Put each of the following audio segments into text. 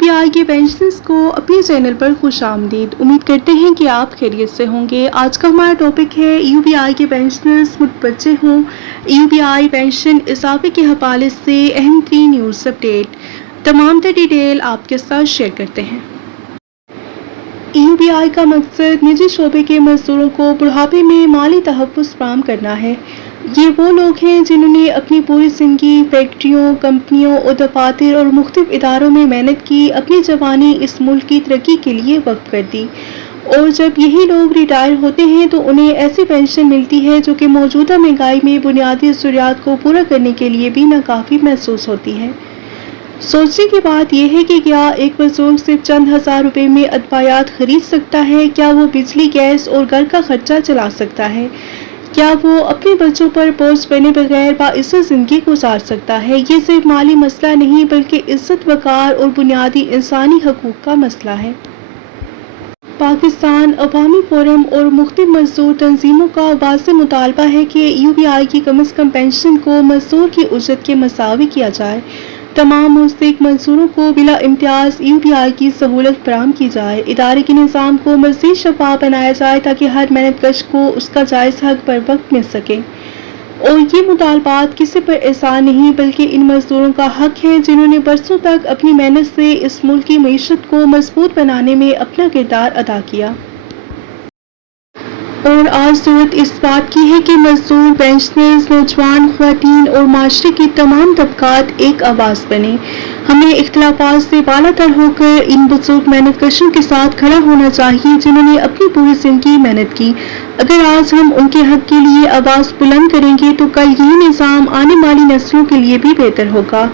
UBI کے pensioners کو اپنے چینل پر خوش آمدید۔ امید کرتے ہیں کہ آپ خیریت سے ہوں گے۔ آج کا ہمارا ٹاپک ہے UBI کے پینشنرز متوجہ ہوں، UBI پینشن اضافے کے حوالے سے اہم ترین نیوز اپڈیٹ۔ تمام تر ڈیٹیل آپ کے ساتھ شیئر کرتے ہیں۔ UBI کا مقصد نجی شعبے کے مزدوروں کو بڑھاپے میں مالی تحفظ فراہم کرنا ہے۔ یہ وہ لوگ ہیں جنہوں نے اپنی پوری زندگی فیکٹریوں، کمپنیوں اور دفاتر اور مختلف اداروں میں محنت کی، اپنی جوانی اس ملک کی ترقی کے لیے وقف کر دی، اور جب یہی لوگ ریٹائر ہوتے ہیں تو انہیں ایسی پینشن ملتی ہے جو کہ موجودہ مہنگائی میں بنیادی ضروریات کو پورا کرنے کے لیے بھی ناکافی محسوس ہوتی ہے۔ سوچنے کی بات یہ ہے کہ کیا ایک بزرگ صرف چند ہزار روپے میں ادویات خرید سکتا ہے؟ کیا وہ بجلی، گیس اور گھر کا خرچہ چلا سکتا ہے؟ کیا وہ اپنے بچوں پر بوجھ بنے بغیر باعزت زندگی گزار سکتا ہے؟ یہ صرف مالی مسئلہ نہیں بلکہ عزت، وقار اور بنیادی انسانی حقوق کا مسئلہ ہے۔ پاکستان عوامی فورم اور مختلف مزدور تنظیموں کا واضح مطالبہ ہے کہ UBI کی کم از کم پینشن کو مزدور کی اجرت کے مساوی کیا جائے۔ تمام مستحق مزدوروں کو بلا امتیاز UBI کی سہولت فراہم کی جائے۔ ادارے کے نظام کو مزید شفاف بنایا جائے تاکہ ہر محنت کش کو اس کا جائز حق بر وقت مل سکے، اور یہ مطالبات کسی پر احسان نہیں بلکہ ان مزدوروں کا حق ہے جنہوں نے برسوں تک اپنی محنت سے اس ملک کی معیشت کو مضبوط بنانے میں اپنا کردار ادا کیا۔ اور آج ضرورت اس بات کی ہے کہ مزدور، پینشنرز، نوجوان، خواتین اور معاشرے کے تمام طبقات ایک آواز بنیں۔ ہمیں اختلافات سے بالا تر ہو کر ان بزرگ محنت کشوں کے ساتھ کھڑا ہونا چاہیے جنہوں نے اپنی پوری زندگی محنت کی۔ اگر آج ہم ان کے حق کے لیے آواز بلند کریں گے تو کل یہی نظام آنے والی نسلوں کے لیے بھی بہتر ہوگا۔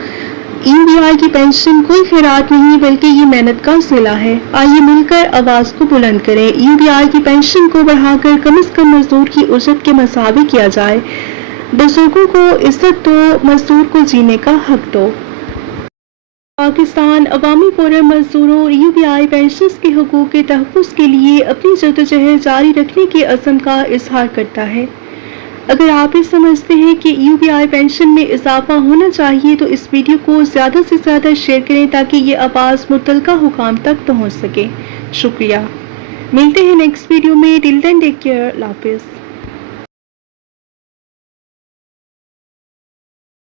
UBI کی پینشن کوئی خیرات نہیں بلکہ یہ محنت کا صلہ ہے۔ آئیے مل کر آواز کو بلند کریں۔ UBI کی پینشن کو بڑھا کر کم از کم مزدور کی اجرت کے مساوی کیا جائے۔ بزرگوں کو عزت دو، مزدور کو جینے کا حق دو۔ پاکستان عوامی فورم مزدوروں اور UBI پینشنرز کے حقوق کے تحفظ کے لیے اپنی جدوجہد جاری رکھنے کے عزم کا اظہار کرتا ہے۔ اگر آپ یہ سمجھتے ہیں کہ UBI پینشن میں اضافہ ہونا چاہیے تو اس ویڈیو کو زیادہ سے زیادہ شیئر کریں تاکہ یہ آواز متعلقہ حکام تک پہنچ سکے۔ شکریہ۔ ملتے ہیں نیکسٹ ویڈیو میں۔ ٹل دین ٹیک کیئر۔ اللہ حافظ۔